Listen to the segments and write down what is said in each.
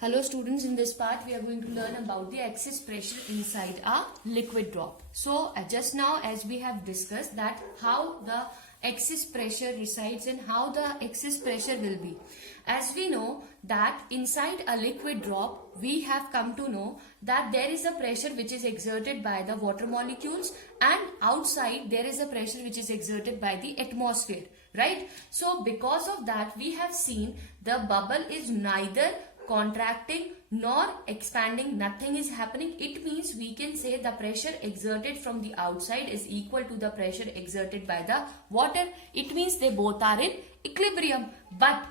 Hello students, in this part we are going to learn about the excess pressure inside a liquid drop. So just now as we have discussed that how the excess pressure resides and how the excess pressure will be. As we know that inside a liquid drop we have come to know that there is a pressure which is exerted by the water molecules and outside there is a pressure which is exerted by the atmosphere, right? So because of that we have seen the bubble is neither contracting nor expanding, nothing is happening. It means we can say the pressure exerted from the outside is equal to the pressure exerted by the water. It means they both are in equilibrium. But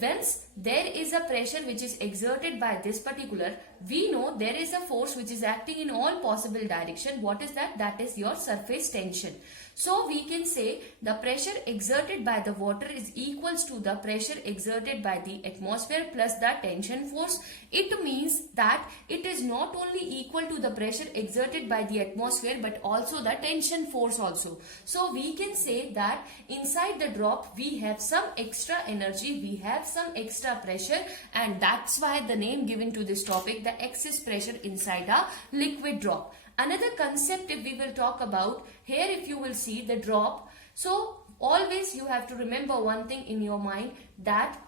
once there is a pressure which is exerted by this particular, we know there is a force which is acting in all possible direction. What is that? That is your surface tension. So we can say the pressure exerted by the water is equals to the pressure exerted by the atmosphere plus the tension force. It means that it is not only equal to the pressure exerted by the atmosphere but also the tension force also. So we can say that inside the drop we have some extra energy, we have some extra pressure, and that's why the name given to this topic, the excess pressure inside a liquid drop. Another concept if we will talk about here, if you will see the drop, so always you have to remember one thing in your mind, that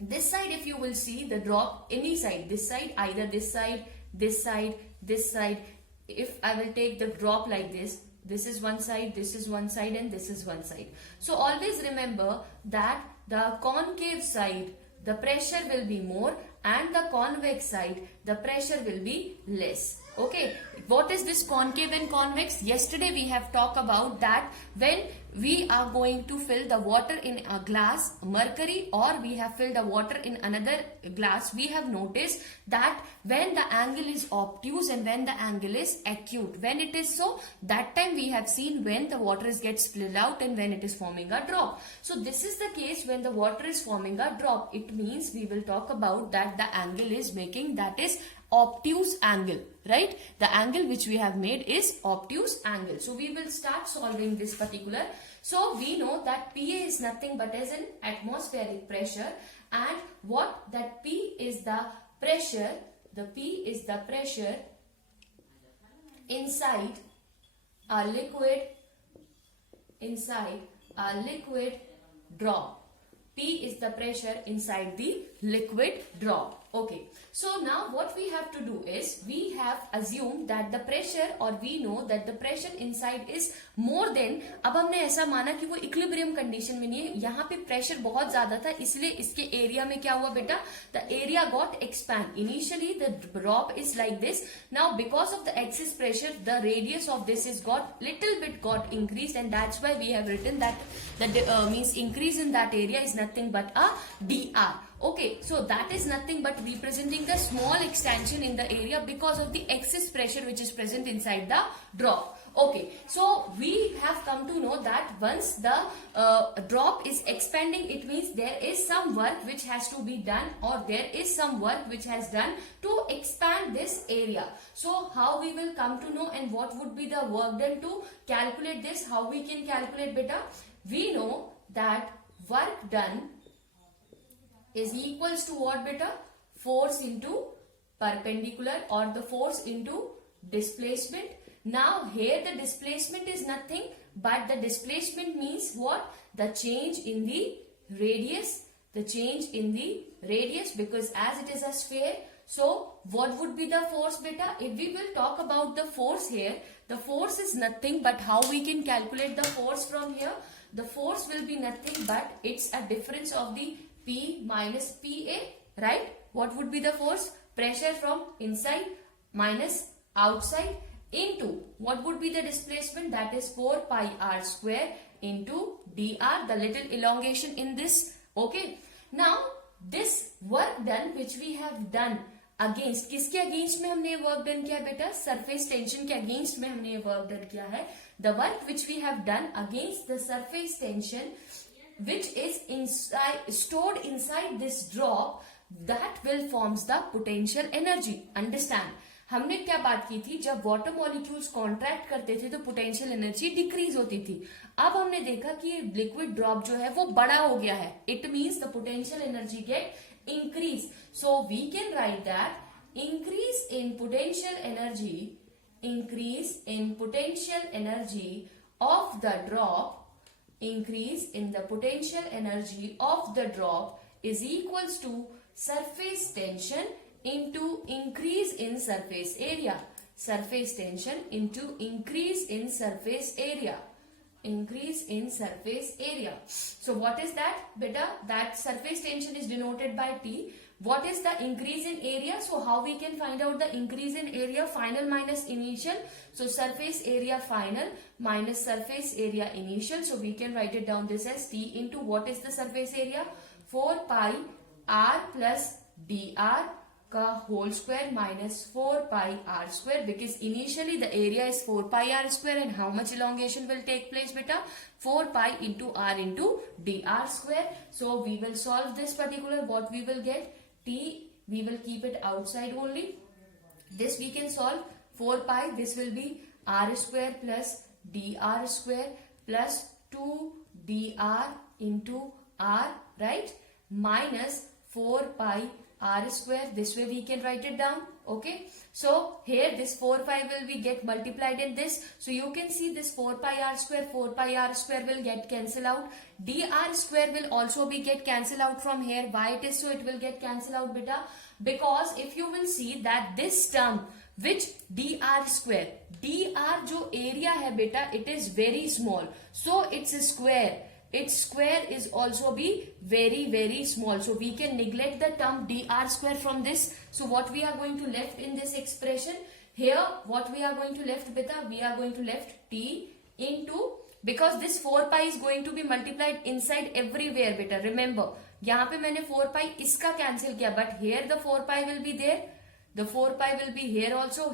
this side if you will see the drop, any side, this side, either this side, this side, this side, if I will take the drop like this is one side, this is one side, and this is one side. So always remember that the concave side the pressure will be more and the convex side the pressure will be less. Okay, what is this concave and convex? Yesterday we have talked about that when we are going to fill the water in a glass, mercury, or we have filled the water in another glass, we have noticed that when the angle is obtuse and when the angle is acute, when it is so, that time we have seen when the water gets spilled out and when it is forming a drop. So this is the case when the water is forming a drop. It means we will talk about that the angle is making, that is obtuse angle, right? The angle which we have made is obtuse angle. So we will start solving this particular. So we know that PA is nothing but as an atmospheric pressure, and what that P is the pressure, the P is the pressure inside a liquid, drop. P is the pressure inside the liquid drop. Okay, so now what we have to do is we have assumed that the pressure, or we know that the pressure inside is more than, अब हमने ऐसा माना कि वो equilibrium condition में नहीं है, यहाँ पे प्रेशर बहुत ज्यादा था, इसलिए इसके एरिया में क्या हुआ बेटा, the area got expand. Initially the drop is like this. Now because of the excess pressure the radius of this is got little bit got increased, and that's why we have written that the means increase in that area is nothing but a dr. Okay, so that is nothing but representing the small extension in the area because of the excess pressure which is present inside the drop. Okay, so we have come to know that once the drop is expanding, it means there is some work which has to be done, or there is some work which has done to expand this area. So how we will come to know and what would be the work done to calculate this? How we can calculate beta? We know that work done is equals to what beta? Force into perpendicular, or the force into displacement. Now here the displacement is nothing but the displacement means what? The change in the radius, because as it is a sphere. So what would be the force beta? If we will talk about the force here, the force is nothing but how we can calculate the force from here. The force will be nothing but it's a difference of the P minus PA, right? What would be the force? Pressure from inside minus outside into what would be the displacement? That is 4 pi r square into dr, the little elongation in this. Okay, now this work done which we have done against, किसके against में हमने work done किया बेटा? Surface tension के against में हमने work done किया है. The work which we have done against the surface tension which is stored inside this drop, that will forms the potential energy. Understand? हमने क्या बात की थी, जब वाटर मॉलिक्यूल्स कॉन्ट्रैक्ट करते थे तो पोटेंशियल एनर्जी डिक्रीज होती थी। अब हमने देखा कि लिक्विड ड्रॉप जो है वो बड़ा हो गया है, it means the potential energy get increase. So we can write that increase in potential energy of the drop, increase in the potential energy of the drop is equals to surface tension into increase in surface area. Surface tension into increase in surface area. Increase in surface area. So what is that, beta? That surface tension is denoted by T. What is the increase in area? So how we can find out the increase in area? Final minus initial. So surface area final minus surface area initial. So we can write it down this as T into what is the surface area? 4 pi r plus dr का whole square minus 4 pi r square, because initially the area is 4 pi r square and how much elongation will take place, beta? 4 pi into r into dr square. So we will solve this particular, what we will get? T, we will keep it outside only. This we can solve 4 pi, this will be r square plus dr square plus 2 dr into r, right? Minus 4 pi r square, this way we can write it down. Okay, so here this 4 pi will be get multiplied in this, so you can see this 4 pi r square will get cancel out. Dr square will also be get cancel out from here. Why it is so it will get cancel out, beta? Because if you will see that this term which dr square, dr जो area है beta, it is very small, so it's a square. Its square is also be very small, so we can neglect the term dr square from this. So what we are going to left in this expression here, what we are going to left, beta? We are going to left T into, because this 4 pi is going to be multiplied inside everywhere, beta. Remember, यहाँ पे मैंने 4 pi इसका cancel किया, but here the 4 pi will be there. The 4 pi will be here also,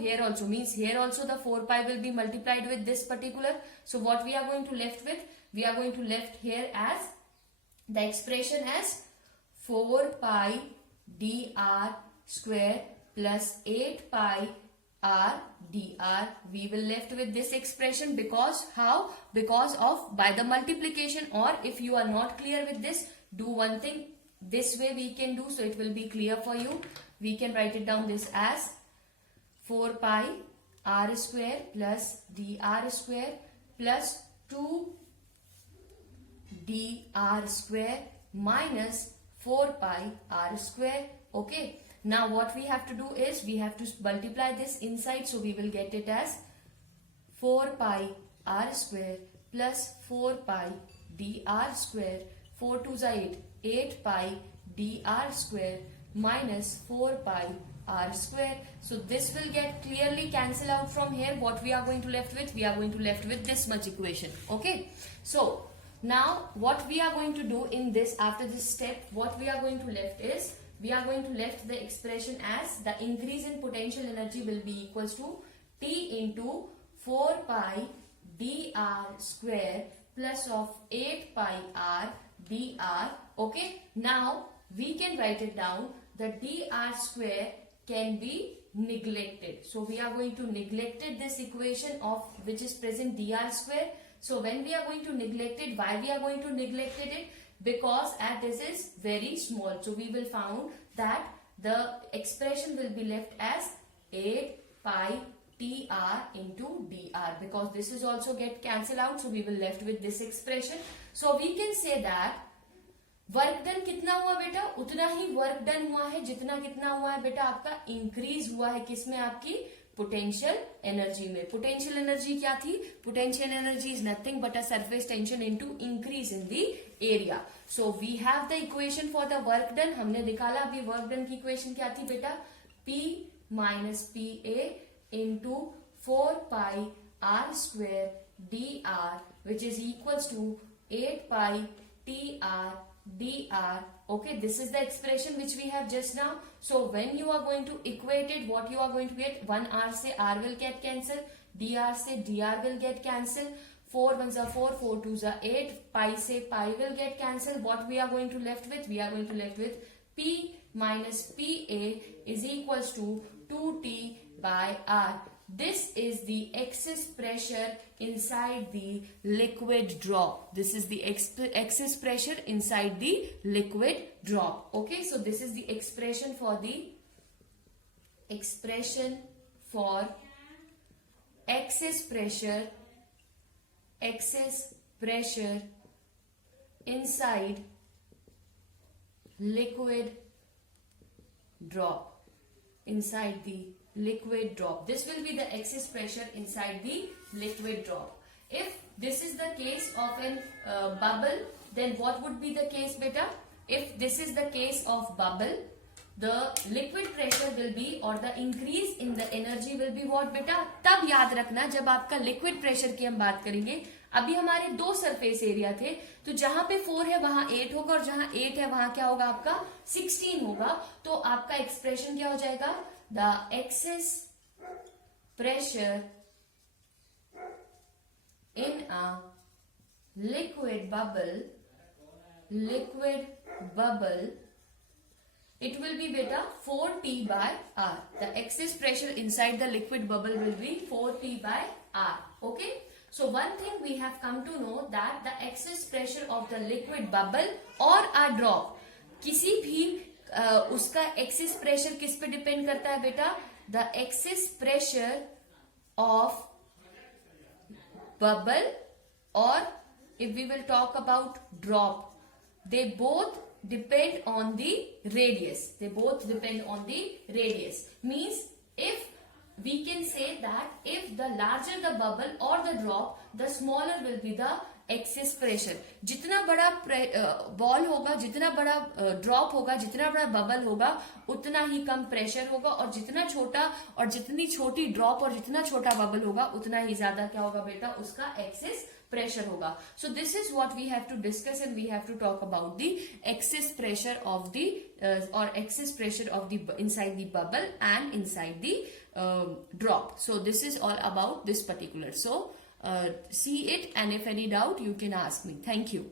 means here also the 4 pi will be multiplied with this particular. So what we are going to left with? We are going to left here as the expression as 4 pi dr square plus 8 pi r dr. We will left with this expression because how? Because of by the multiplication, or if you are not clear with this, do one thing. This way we can do, so it will be clear for you. We can write it down this as 4 pi r square plus dr square plus 2 dr square minus 4 pi r square. Okay, now what we have to do is we have to multiply this inside, so we will get it as 4 pi r square plus 4 pi dr square, 4 2s are 8 pi dr square minus 4 pi r square. So this will get clearly cancel out from here. What we are going to left with? We are going to left with this much equation. Okay, so now what we are going to do in this, after this step, what we are going to left is we are going to left the expression as the increase in potential energy will be equals to T into 4 pi dr square plus of 8 pi r dr. Okay, now we can write it down. The dr square can be neglected, so we are going to neglected this equation of which is present dr square. So when we are going to neglect it, why we are going to neglect it? Because as this is very small, so we will found that the expression will be left as 8 pi tr into dr, because this is also get cancelled out, so we will left with this expression. So we can say that work done कितना हुआ बेटा? उतना ही work done हुआ है जितना कितना हुआ है बेटा आपका इंक्रीज हुआ है किसमें? आपकी पोटेंशियल एनर्जी में. पोटेंशियल एनर्जी क्या थी? Potential energy is nothing but a surface tension into increase in the area. So we have the equation for the work done. हमने निकाला अभी वर्क डन की इक्वेशन क्या थी बेटा? P minus P A into 4 pi R square D R which is equals to 8 pi T R dr. Okay, this is the expression which we have just now. So when you are going to equate it, what you are going to get? 1 r से r will get cancelled, dr से dr will get cancelled, 4 1s are 4, 4 2s are 8, pi से pi will get cancelled. What we are going to left with? We are going to left with p minus pa is equals to 2t by R. This is the excess pressure inside the liquid drop. This is the excess pressure inside the liquid drop. Okay, so this is the expression for excess pressure inside liquid drop. Inside the liquid drop. This will be the excess pressure inside the liquid drop. If this is the case of an bubble, then what would be the case, beta? If this is the case of bubble, the liquid pressure will be, or the increase in the energy will be what, beta? तब याद रखना जब आपका liquid pressure की हम बात करेंगे. अभी हमारे दो सरफेस एरिया थे, तो जहां पे 4 है वहां 8 होगा, और जहां 8 है वहां क्या होगा आपका 16 होगा. तो आपका एक्सप्रेशन क्या हो जाएगा? The excess pressure in a liquid bubble, it will be beta 4T by R. The excess pressure inside the liquid bubble will be 4T by R. Okay. So one thing we have come to know that the excess pressure of the liquid bubble or a drop, किसी भी उसका excess pressure किस पे depend करता है बेटा? The excess pressure of bubble, और if we will talk about drop, they both depend on the radius. They both depend on the radius. Means if we can say that if the larger the bubble or the drop, the smaller will be the excess pressure. जितना बड़ा ball होगा, जितना बड़ा drop होगा, जितना बड़ा bubble होगा, उतना ही कम प्रेशर होगा, और जितना छोटा और जितनी छोटी ड्रॉप और जितना छोटा बबल होगा, उतना ही ज्यादा क्या होगा बेटा? उसका एक्सेस pressure होगा. So this is what we have to discuss, and we have to talk about the excess pressure of the or excess pressure of the inside the bubble and inside the drop. So this is all about this particular. So see it, and if any doubt you can ask me. Thank you.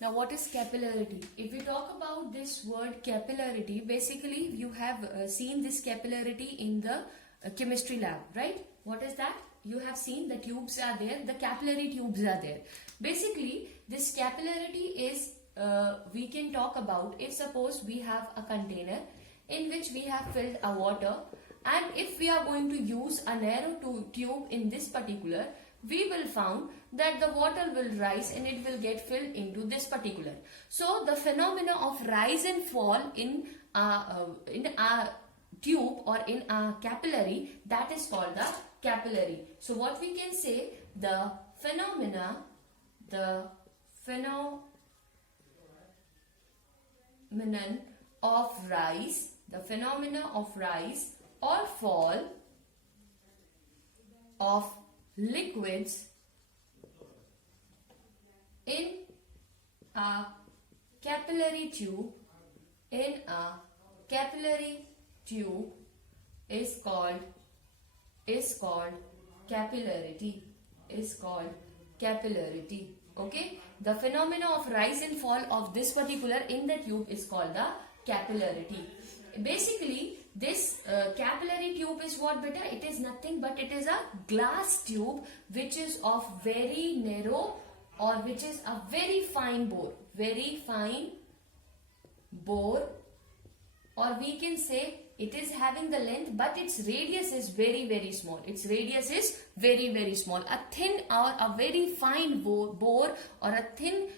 Now what is capillarity? If we talk about this word capillarity, basically you have seen this capillarity in the chemistry lab, right? What is that? You have seen the tubes are there, the capillary tubes are there. Basically, this capillarity is, we can talk about if suppose we have a container in which we have filled a water, and if we are going to use a narrow tube in this particular, we will found that the water will rise and it will get filled into this particular. So the phenomena of rise and fall in a tube or in a capillary, that is called the capillary. So what we can say, the phenomenon of rise or fall of liquids in a capillary tube is called capillarity. Okay, the phenomena of rise and fall of this particular in the tube is called the capillarity. Basically this capillary tube is what beta? It is nothing but it is a glass tube which is of very narrow, or which is a very fine bore, or we can say it is having the length, but its radius is very small. Its radius is very small. A thin or a very fine bore or a thin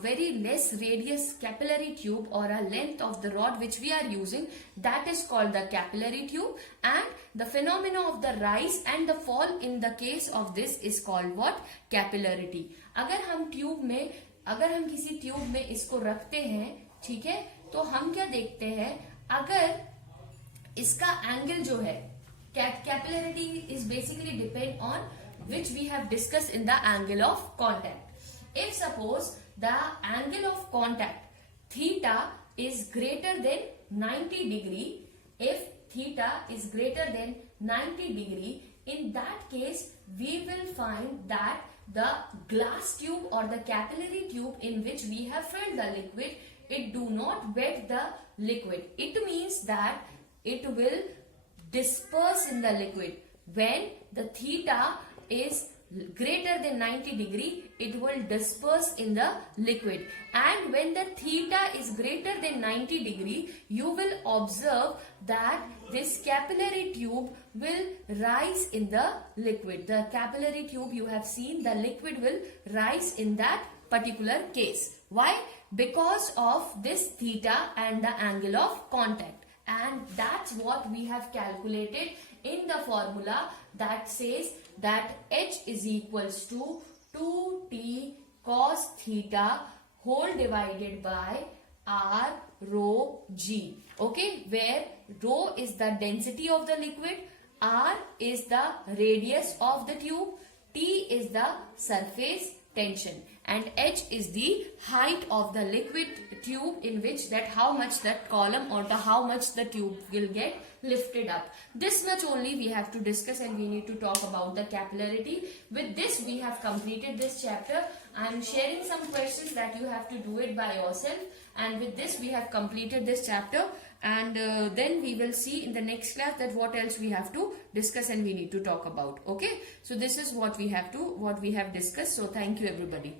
very less radius capillary tube or a length of the rod which we are using, that is called the capillary tube. And the phenomena of the rise and the fall in the case of this is called what? Capillarity. अगर हम किसी tube में इसको रखते हैं, ठीक है, तो हम क्या देखते हैं? अगर इसका एंगल जो है, capillarity is basically depend on which we have discuss in the angle of contact. If suppose the angle of contact theta is greater than 90 degree, if theta is greater than 90 degree, in that case we will find that the glass tube or the capillary tube in which we have filled the liquid, it do not wet the liquid. It means that it will disperse in the liquid. When the theta is greater than 90 degree, it will disperse in the liquid. And when the theta is greater than 90 degree, you will observe that this capillary tube will rise in the liquid. The capillary tube you have seen, the liquid will rise in that particular case. Why? Because of this theta and the angle of contact. And that's what we have calculated in the formula that says that H is equals to 2t cos theta whole divided by R rho g. Okay, where rho is the density of the liquid, R is the radius of the tube, T is the surface tension, and H is the height of the liquid tube, in which that how much that column or how much the tube will get lifted up. This much only we have to discuss, and we need to talk about the capillarity. With this we have completed this chapter. I am sharing some questions that you have to do it by yourself, and with this we have completed this chapter, and then we will see in the next class that what else we have to discuss and we need to talk about. Okay, so this is what we have discussed. So thank you everybody.